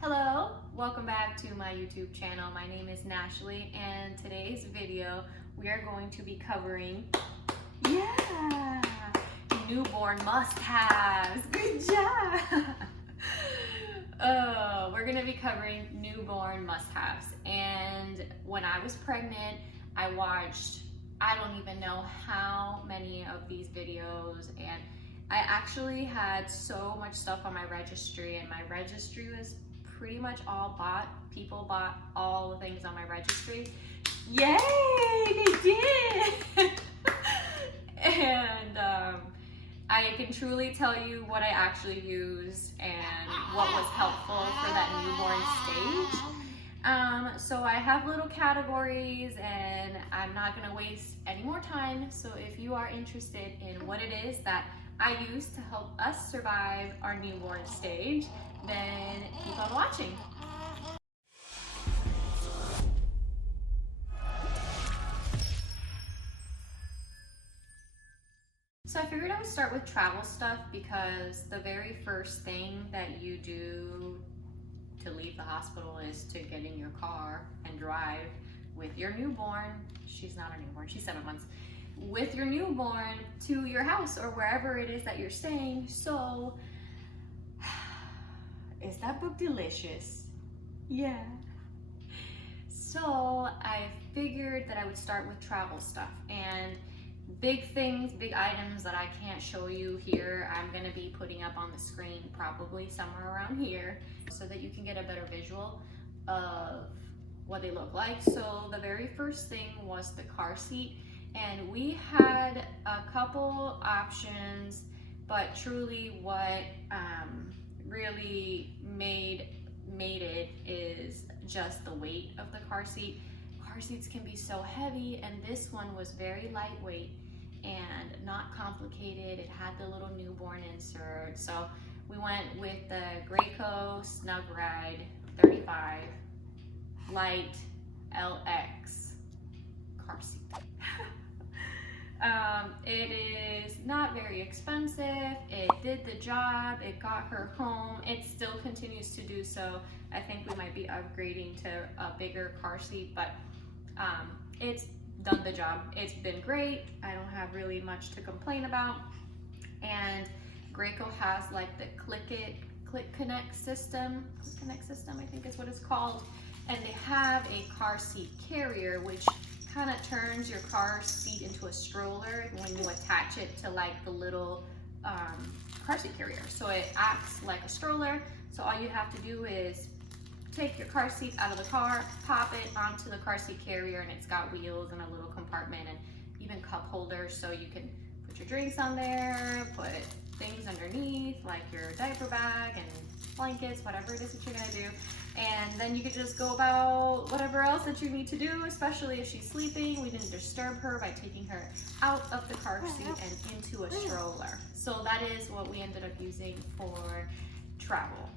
Hello, welcome back to my YouTube channel. My name is Nashlie, and today's video we are going to be covering, newborn must-haves. Good job. We're gonna be covering newborn must-haves. And when I was pregnant, I watched, I don't even know how many of these videos, and I actually had so much stuff on my registry, and my registry was pretty much all bought. People bought all the things on my registry. Yay, they did! And I can truly tell you what I actually used and what was helpful for that newborn stage. So I have little categories, and I'm not gonna waste any more time. So if you are interested in what it is that I use to help us survive our newborn stage, then keep on watching. So I figured I would start with travel stuff because the very first thing that you do to leave the hospital is to get in your car and drive with your newborn. She's not a newborn, she's 7 months. With your newborn to your house or wherever it is that you're staying. So, is that book delicious? Yeah. So I figured that I would start with travel stuff, and big things, big items that I can't show you here, I'm gonna be putting up on the screen probably somewhere around here so that you can get a better visual of what they look like. So the very first thing was the car seat, and we had a couple options, but truly what really made it is just the weight of the car seat. Car seats can be so heavy, and this one was very lightweight and not complicated. It had the little newborn insert. So we went with the Graco Snug Ride 35 Light LX car seat. It is not very expensive. It did the job. It got her home. It still continues to do so. I think we might be upgrading to a bigger car seat, but it's done the job. It's been great. I don't have really much to complain about. And Graco has like the Click Connect system, I think is what it's called. And they have a car seat carrier, which kind of turns your car seat into a stroller when you attach it to like the little car seat carrier. So it acts like a stroller. So all you have to do is take your car seat out of the car, pop it onto the car seat carrier, and it's got wheels and a little compartment and even cup holders, so you can put your drinks on there, put things underneath like your diaper bag and blankets, whatever it is that you're gonna do. And then you could just go about whatever else that you need to do, especially if she's sleeping. We didn't disturb her by taking her out of the car seat and into a stroller. So that is what we ended up using for travel.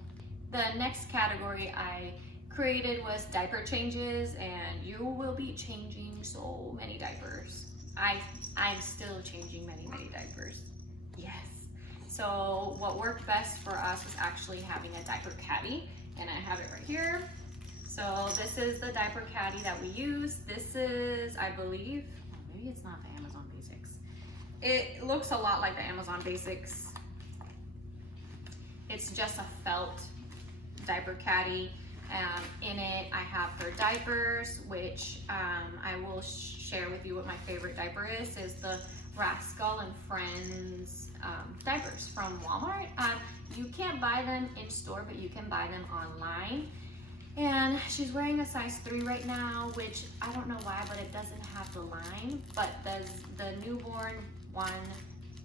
The next category I created was diaper changes, and you will be changing so many diapers. I'm still changing many diapers. Yes. So what worked best for us was actually having a diaper caddy, and I have it right here. So this is the diaper caddy that we use. This is, I believe, maybe it's not the Amazon Basics. It looks a lot like the Amazon Basics. It's just a felt diaper caddy. In it, I have her diapers, which I will share with you what my favorite diaper is the Rascal and Friends diapers from Walmart. You can't buy them in store, but you can buy them online. And she's wearing a size 3 right now, which I don't know why, but it doesn't have the line. But the newborn 1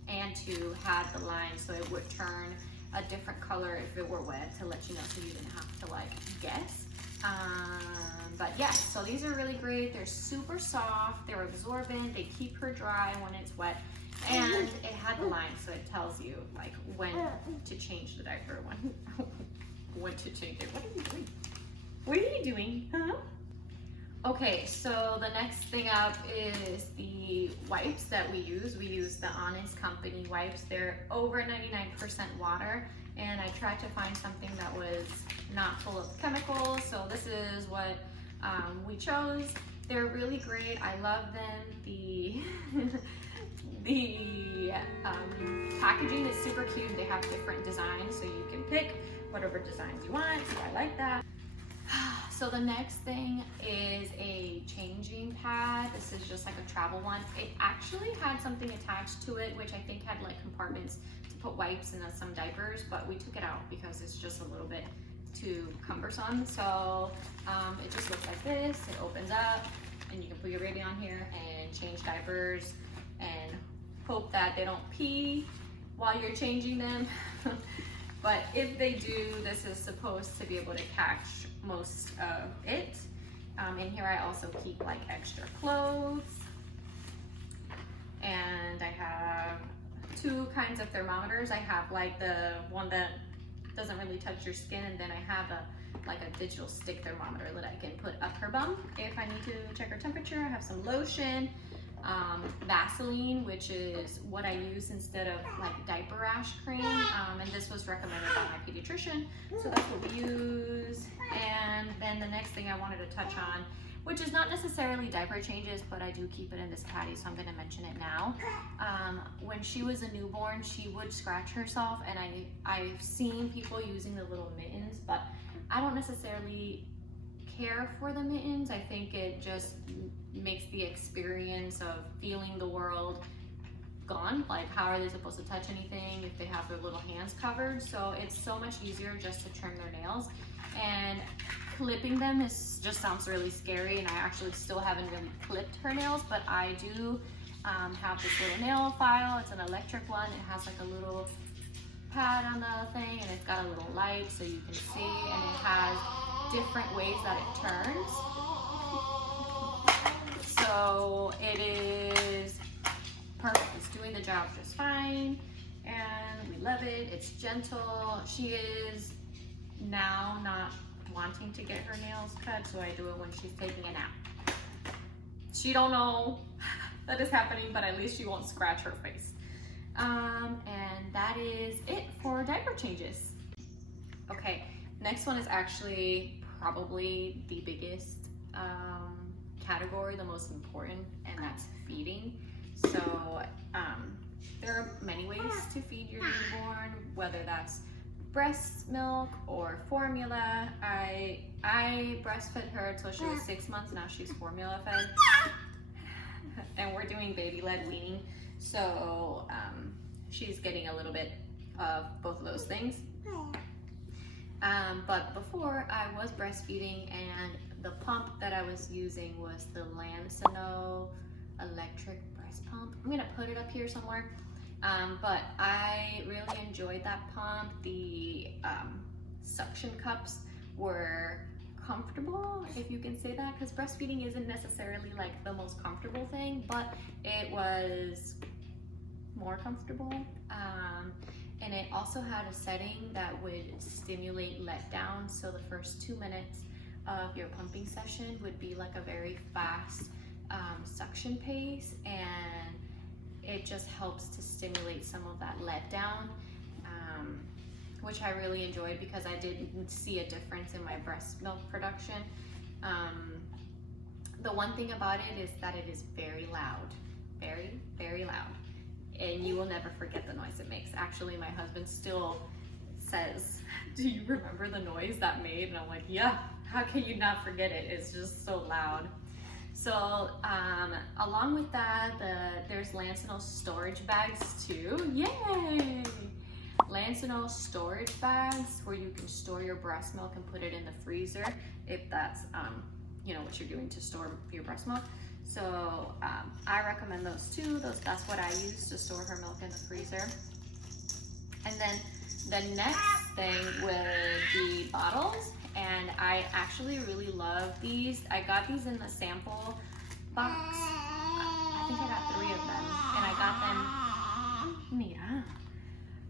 and 2 had the line, so it would turn a different color if it were wet, to let you know, so you didn't have to like guess. But yeah, so these are really great. They're super soft, they're absorbent, they keep her dry when it's wet, and it had the line, so it tells you like when to change the diaper, when to change it. What are you doing? What are you doing? Huh? Okay, so the next thing up is the wipes that we use. We use the Honest Company wipes. They're over 99% water, and I tried to find something that was not full of chemicals. So this is what we chose. They're really great. I love them. The packaging is super cute. They have different designs, so you can pick whatever designs you want. So I like that. So the next thing is a changing pad. This is just like a travel one. It actually had something attached to it, which I think had like compartments to put wipes and some diapers, but we took it out because it's just a little bit too cumbersome. So it just looks like this. It opens up and you can put your baby on here and change diapers and hope that they don't pee while you're changing them. But if they do, this is supposed to be able to catch most of it. In here I also keep like extra clothes. And I have two kinds of thermometers. I have like the one that doesn't really touch your skin, and then I have like a digital stick thermometer that I can put up her bum if I need to check her temperature. I have some lotion, Vaseline, which is what I use instead of like diaper rash cream, and this was recommended by my pediatrician, so that's what we use. And then the next thing I wanted to touch on, which is not necessarily diaper changes, but I do keep it in this caddy, so I'm going to mention it now. When she was a newborn, she would scratch herself, and I've seen people using the little mittens, but I don't necessarily care for the mittens. I think it just makes the experience of feeling the world gone. Like, how are they supposed to touch anything if they have their little hands covered? So it's so much easier just to trim their nails. And clipping them just sounds really scary, and I actually still haven't really clipped her nails, but I do have this little nail file. It's an electric one. It has like a little pad on the thing, and it's got a little light so you can see, and it has different ways that it turns. So it is perfect. It's doing the job just fine, and we love it. It's gentle. She is now not wanting to get her nails cut, so I do it when she's taking a nap. She don't know that is happening, but at least she won't scratch her face. And that is it for diaper changes. Okay, next one is actually probably the biggest category, the most important, and that's feeding. So there are many ways to feed your newborn, whether that's breast milk or formula. I breastfed her until she was 6 months. Now she's formula fed, and we're doing baby-led weaning, so she's getting a little bit of both of those things. But before, I was breastfeeding, and the pump that I was using was the Lansano electric breast pump. I'm gonna put it up here somewhere. But I really enjoyed that pump. The suction cups were comfortable, if you can say that, because breastfeeding isn't necessarily like the most comfortable thing, but it was more comfortable. And it also had a setting that would stimulate letdown, so the first 2 minutes of your pumping session would be like a very fast suction pace, and it just helps to stimulate some of that letdown, which I really enjoyed because I didn't see a difference in my breast milk production. The one thing about it is that it is very loud, very, very loud, and you will never forget the noise it makes. Actually, my husband still says, "Do you remember the noise that made?" And I'm like, yeah, how can you not forget it? It's just so loud. So along with that, there's Lansano storage bags too. Yay! Lansano storage bags where you can store your breast milk and put it in the freezer if that's you know, what you're doing to store your breast milk. So I recommend those too. That's what I use to store her milk in the freezer. And then the next thing would be bottles. And I actually really love these. I got these in the sample box. I think I got 3 of them, and I got them, Mira.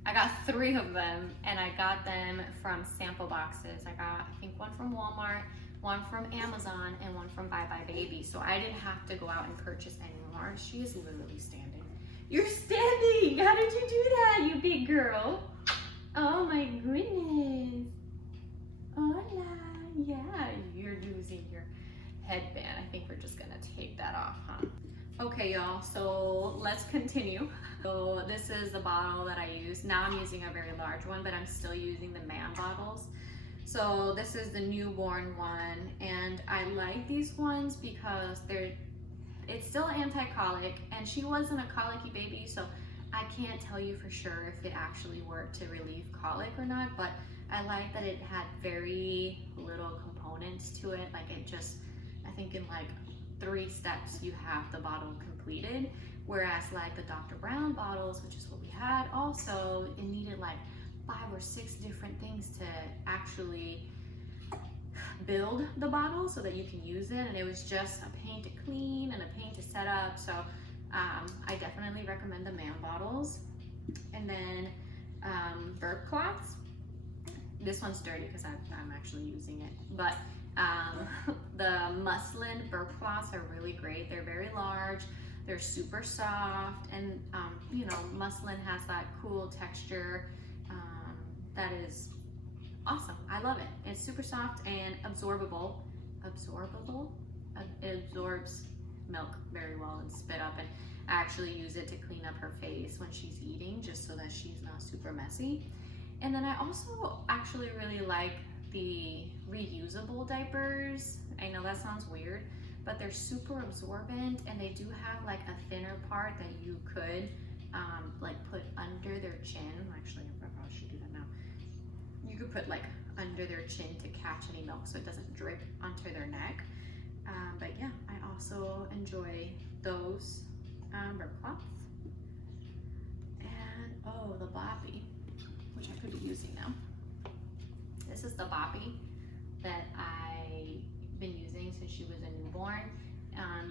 I got 3 of them, and I got them from sample boxes. I got, I think, one from Walmart, one from Amazon, and one from Bye Bye Baby. So I didn't have to go out and purchase anymore. She is literally standing. You're standing! How did you do that, you big girl? Oh my goodness. Oh, Yeah, you're losing your headband. I think we're just gonna take that off, huh? Okay, y'all, so let's continue. So this is the bottle that I use. Now I'm using a very large one, but I'm still using the man bottles. So this is the newborn one, and I like these ones because it's still anti-colic, and she wasn't a colicky baby, so I can't tell you for sure if it actually worked to relieve colic or not, but I like that it had very little components to it. Like it just, I think in like 3 steps you have the bottle completed, whereas like the Dr. Brown bottles, which is what we had, also it needed like 5 or 6 different things to actually build the bottle so that you can use it, and it was just a pain to clean and a pain to set up. So I definitely recommend the man bottles. And then burp cloths. This one's dirty because I'm actually using it, but the muslin burp cloths are really great. They're very large, they're super soft, and you know, muslin has that cool texture that is awesome. I love it. It's super soft and absorbable. It absorbs milk very well and spit up, and I actually use it to clean up her face when she's eating, just so that she's not super messy. And then I also actually really like the reusable diapers. I know that sounds weird, but they're super absorbent, and they do have like a thinner part that you could like put under their chin. Actually, I probably should do that now. You could put like under their chin to catch any milk so it doesn't drip onto their neck. But yeah, I also enjoy those burp cloths. And oh, the boppy, which I could be using now. This is the boppy that I've been using since she was a newborn.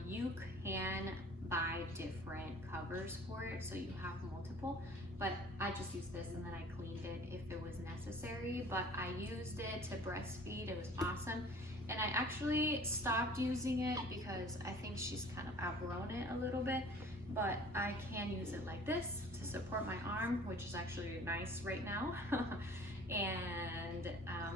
You can buy different covers for it, so you have multiple, but I just used this and then I cleaned it if it was necessary. But I used it to breastfeed. It was awesome. And I actually stopped using it because I think she's kind of outgrown it a little bit, but I can use it like this to support my arm, which is actually nice right now. And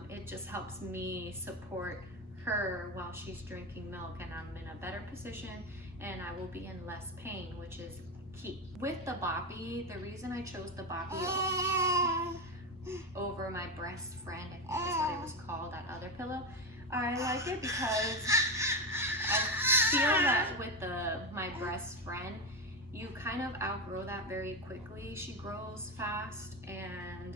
it just helps me support her while she's drinking milk, and I'm in a better position and I will be in less pain, which is key. With the boppy, the reason I chose the boppy over my breast friend, I think is what it was called, that other pillow, I like it because I feel that with my breast friend, you kind of outgrow that very quickly. She grows fast and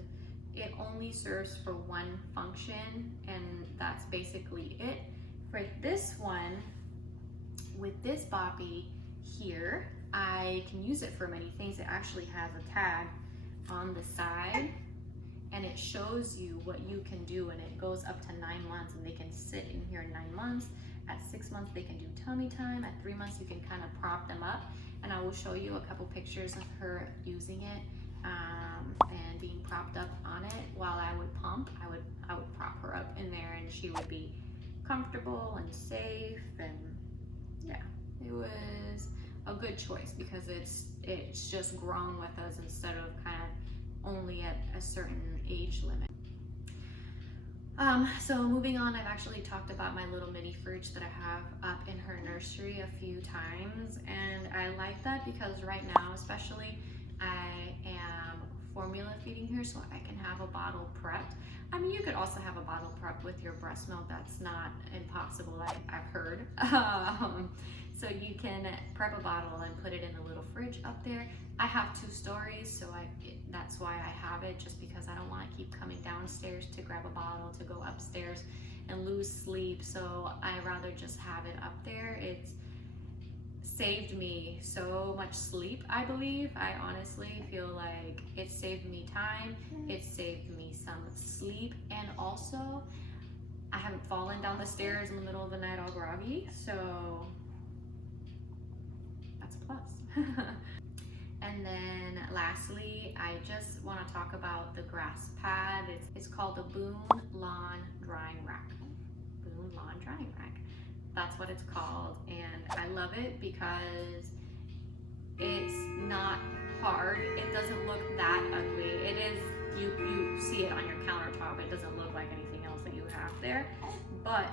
it only serves for one function, and that's basically it. For this one, with this boppy here, I can use it for many things. It actually has a tag on the side, and it shows you what you can do, and it goes up to 9 months, and they can sit in here 9 months. At 6 months, they can do tummy time. At 3 months, you can kind of prop them up, and I will show you a couple pictures of her using it and being propped up on it while I would pump. I would prop her up in there, and she would be comfortable and safe, and yeah, it was a good choice because it's just grown with us instead of kind of only at a certain age limit. So moving on, I've actually talked about my little mini fridge that I have up in her nursery a few times, and I like that because right now especially I am formula feeding her, so I can have a bottle prepped. I mean, you could also have a bottle prepped with your breast milk. That's not impossible, I've heard. So you can prep a bottle and put it in the little fridge up there. I have 2 stories, so that's why I have it, just because I don't want to keep coming downstairs to grab a bottle to go upstairs and lose sleep. So I rather just have it up there. It's saved me so much sleep, I believe. I honestly feel like it saved me time, it saved me some sleep, and also I haven't fallen down the stairs in the middle of the night all groggy, so that's a plus. And then lastly, I just want to talk about the grass pad. It's called the Boone Lawn Drying Rack. Boone Lawn Drying Rack. That's what it's called, and I love it because it's not hard. It doesn't look that ugly. It is, you see it on your countertop. It doesn't look like anything else that you have. there, but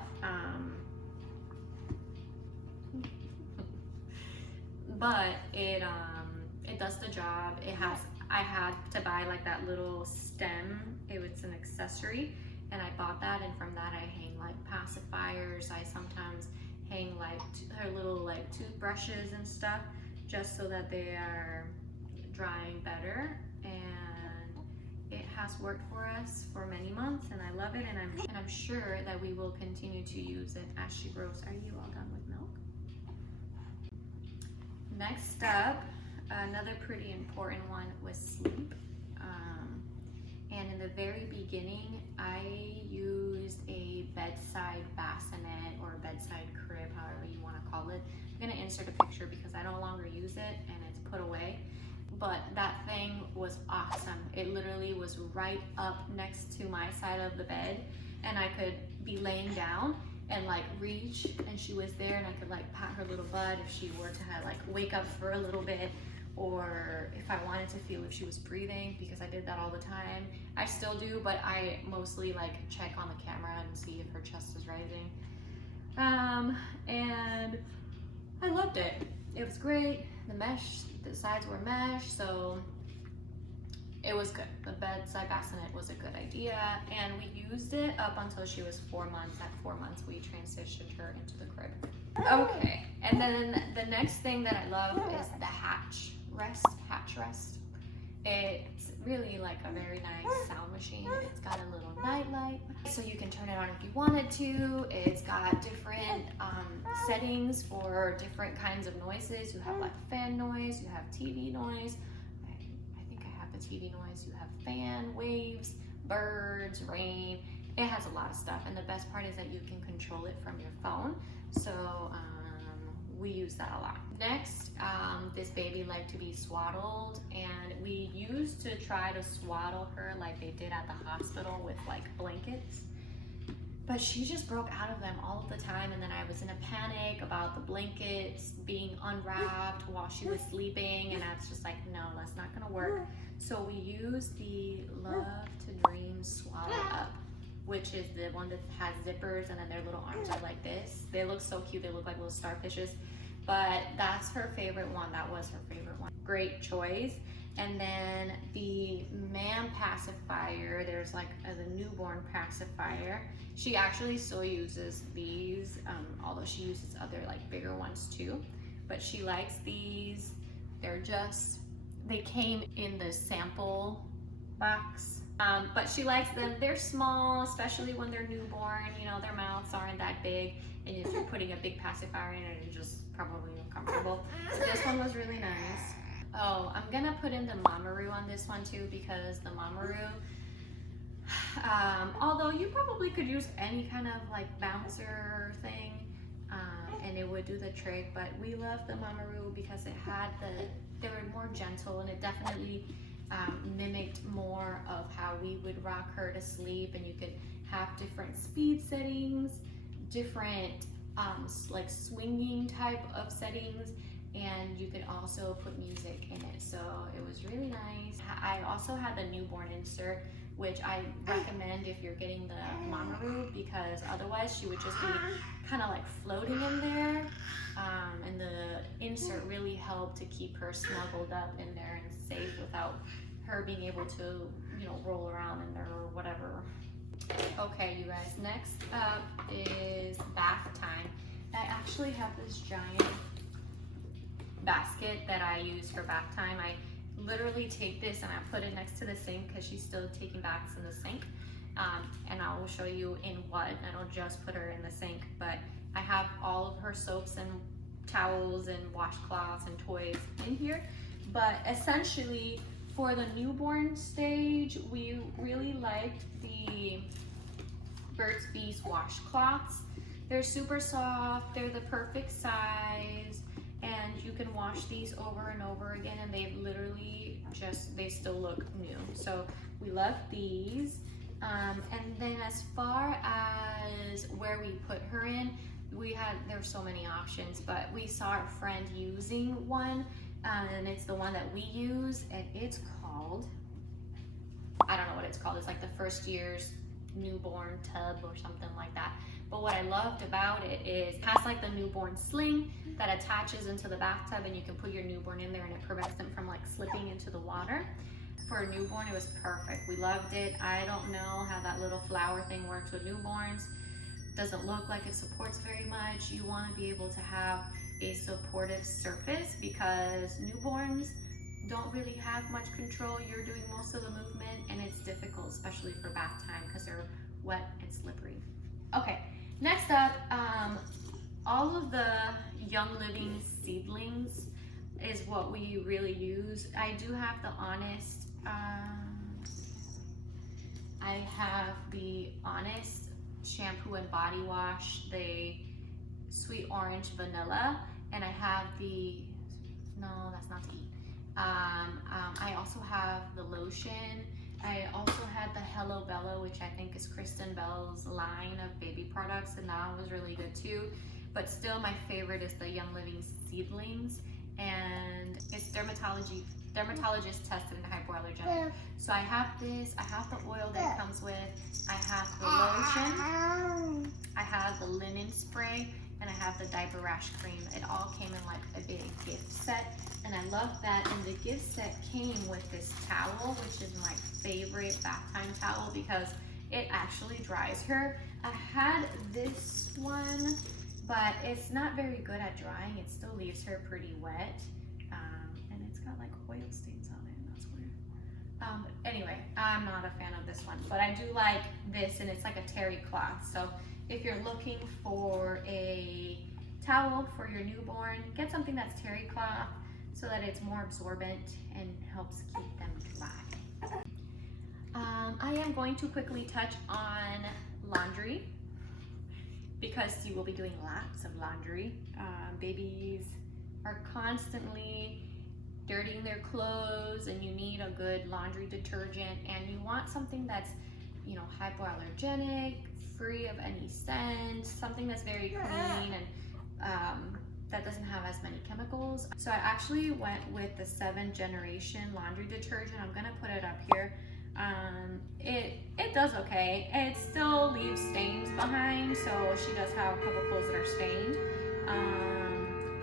it does the job. I had to buy like that little stem. It was an accessory, and I bought that, and from that I hang like pacifiers. I sometimes hang like her little like toothbrushes and stuff, just so that they are drying better. And it has worked for us for many months, and I love it, and I'm sure that we will continue to use it as she grows. Are you all done with milk? Next up, another pretty important one was sleep. And in the very beginning, I used a bedside bassinet or bedside crib, however you want to call it. I'm gonna insert a picture because I no longer use it and it's put away. But that thing was awesome. It literally was right up next to my side of the bed, and I could be laying down and like reach, and she was there, and I could like pat her little butt if she were to like wake up for a little bit, or if I wanted to feel if she was breathing, because I did that all the time. I still do, but I mostly like check on the camera and see if her chest is rising. And I loved it. It was great. The sides were mesh, so it was good. The bedside bassinet was a good idea, and we used it up until she was 4 months. At 4 months, we transitioned her into the crib. Okay, and then the next thing that I love is the hatch rest. It's really like a very nice sound machine. It's got a little night light, so you can turn it on if you wanted to. It's got different settings for different kinds of noises. You have like fan noise, you have TV noise. I think I have the TV noise. You have fan, waves, birds, rain. It has a lot of stuff, and the best part is that you can control it from your phone. So we use that a lot. Next, this baby liked to be swaddled, and we used to try to swaddle her like they did at the hospital with like blankets, but she just broke out of them all of the time, and then I was in a panic about the blankets being unwrapped while she was sleeping, and I was just like, no, that's not gonna work. So we used the Love to Dream Swaddle Up, which is the one that has zippers, and then their little arms are like this. They look so cute. They look like little starfishes, but that's her favorite one. That was her favorite one. Great choice. And then the man pacifier, there's like the newborn pacifier. She actually still uses these, although she uses other like bigger ones too, but she likes these. They came in the sample box. But she likes them. They're small, especially when they're newborn. You know, their mouths aren't that big, and if you're putting a big pacifier in it, it's just probably uncomfortable. So this one was really nice. Oh, I'm gonna put in the Mamaroo on this one too, because the Mamaroo, although you probably could use any kind of like bouncer thing, and it would do the trick, but we love the Mamaroo because they were more gentle, and it definitely mimicked more of how we would rock her to sleep, and you could have different speed settings, different like swinging type of settings, and you could also put music in it, so it was really nice. I also had the newborn insert, which I recommend if you're getting the Mamaroo, because otherwise she would just be kind of like floating in there, and the insert really helped to keep her snuggled up in there and safe without her being able to, you know, roll around in there or whatever. Okay, you guys, next up is bath time. I actually have this giant basket that I use for bath time. I literally take this and I put it next to the sink because she's still taking baths in the sink, and I will show you in what. I don't just put her in the sink, but I have all of her soaps and towels and washcloths and toys in here. But essentially for the newborn stage, we really liked the Burt's Bees washcloths. They're super soft, they're the perfect size, and you can wash these over and over again, and they literally they still look new. So we love these. And then as far as where we put her in, there's so many options, but we saw a friend using one, and it's the one that we use, and it's called, I don't know what it's called. It's like the first year's newborn tub or something like But what I loved about it is it has like the newborn sling that attaches into the bathtub, and you can put your newborn in there and it prevents them from like slipping into the water. For a newborn, it was perfect. We loved it. I don't know how that little flower thing works with newborns. Doesn't look like it supports very much. You want to be able to have a supportive surface because newborns don't really have much control. You're doing most of the movement, and it's difficult, especially for bath time because they're wet and slippery. Okay, next up, all of the Young Living seedlings is what we really use. I do have the Honest, I have the Honest shampoo and body wash, the sweet orange vanilla, and I have the, no, that's not to eat. I also have the lotion. I also had the Hello Bella, which I think is Kristen Bell's line of baby products, and that was really good too. But still, my favorite is the Young Living seedlings, and it's dermatologist tested and hypoallergenic. So I have this, I have the oil that it comes with, I have the lotion, I have the linen spray, and I have the diaper rash cream. It all came in like a big gift set, and I love that. And the gift set came with this towel, which is my favorite bath time towel because it actually dries her. I had this one, but it's not very good at drying. It still leaves her pretty wet, and it's got like oil stains on it, and that's weird. Anyway, I'm not a fan of this one, but I do like this, and it's like a terry cloth. So if you're looking for a towel for your newborn, get something that's terry cloth so that it's more absorbent and helps keep them dry. I am going to quickly touch on laundry because you will be doing lots of laundry. Babies are constantly dirtying their clothes, and you need a good laundry detergent, and you want something that's, you know, hypoallergenic, free of any scent, something that's very clean and that doesn't have as many chemicals. So I actually went with the 7th generation laundry detergent. I'm gonna put it up here. It does okay. It still leaves stains behind, so she does have a couple clothes that are stained.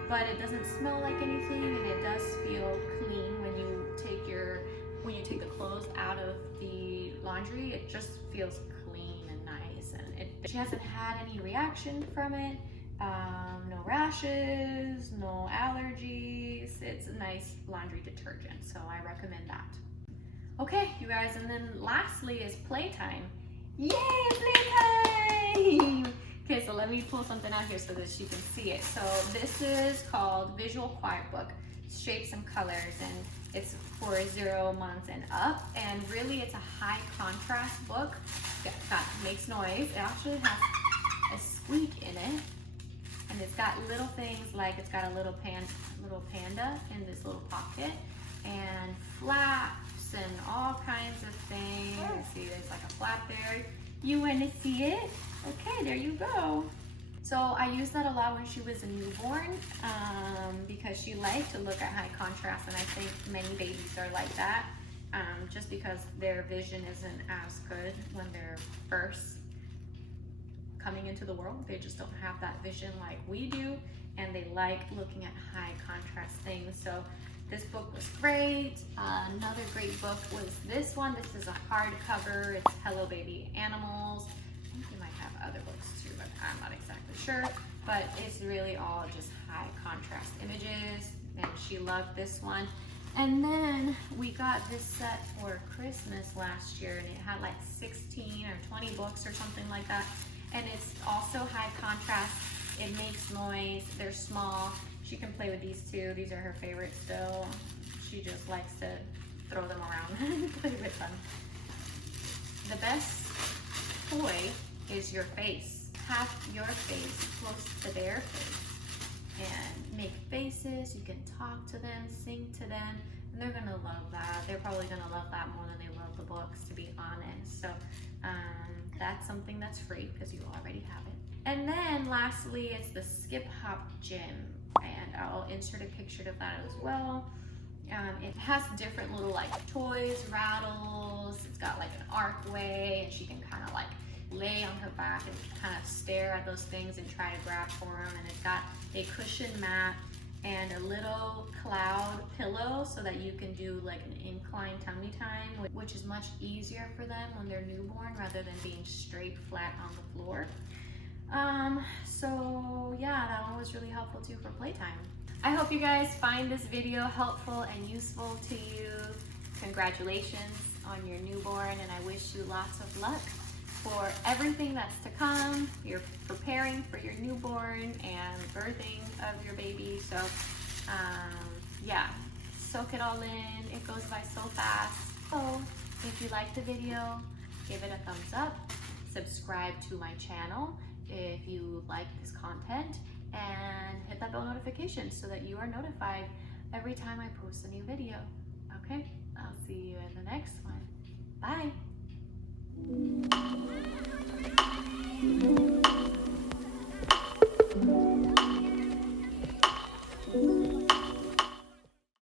But it doesn't smell like anything, and it does feel clean when you take the clothes out of the laundry. It just feels clean and nice, and she hasn't had any reaction from it. No rashes, no allergies. It's a nice laundry detergent, so I recommend that. Okay, you guys, and then lastly is playtime. Yay, playtime! Okay, so let me pull something out here so that you can see it. So this is called Visual Quiet Book, Shapes and Colors, and it's for 0 months and up. And really, it's a high contrast book that makes noise. It actually has a squeak in it, and it's got little things like it's got a little panda in this little pocket, and flaps and all kinds of things. See, there's like a flap there. You want to see it? Okay, there you go. So I used that a lot when she was a newborn because she liked to look at high contrast, and I think many babies are like that just because their vision isn't as good when they're first coming into the world. They just don't have that vision like we do, and they like looking at high contrast things. So this book was great. Another great book was this one. This is a hardcover. It's Hello Baby Animals. I think they might have other books too, but I'm not exactly sure. But it's really all just high contrast images, and she loved this one. And then we got this set for Christmas last year, and it had like 16 or 20 books or something like that. And it's also high contrast. It makes noise. They're small. She can play with these too. These are her favorites still. She just likes to throw them around and play with them. The best toy is your face. Have your face close to their face and make faces. You can talk to them, sing to them, and they're gonna love that. They're probably gonna love that more than they love the books, to be honest. So that's something that's free because you already have it. And then lastly, it's the Skip Hop Gym, and I'll insert a picture of that as well. It has different little like toys, rattles. It's got like an archway, and she can kind of like lay on her back and kind of stare at those things and try to grab for them. And it's got a cushion mat and a little cloud pillow so that you can do like an incline tummy time, which is much easier for them when they're newborn rather than being straight flat on the floor. So yeah, that one was really helpful too for playtime. I hope you guys find this video helpful and useful to you. Congratulations on your newborn, and I wish you lots of luck for everything that's to come. You're preparing for your newborn and birthing of your baby. So yeah, soak it all in. It goes by so fast. So if you liked the video, give it a thumbs up. Subscribe to my channel if you like this content, and hit that bell notification so that you are notified every time I post a new video. Okay, I'll see you in the next one. Bye.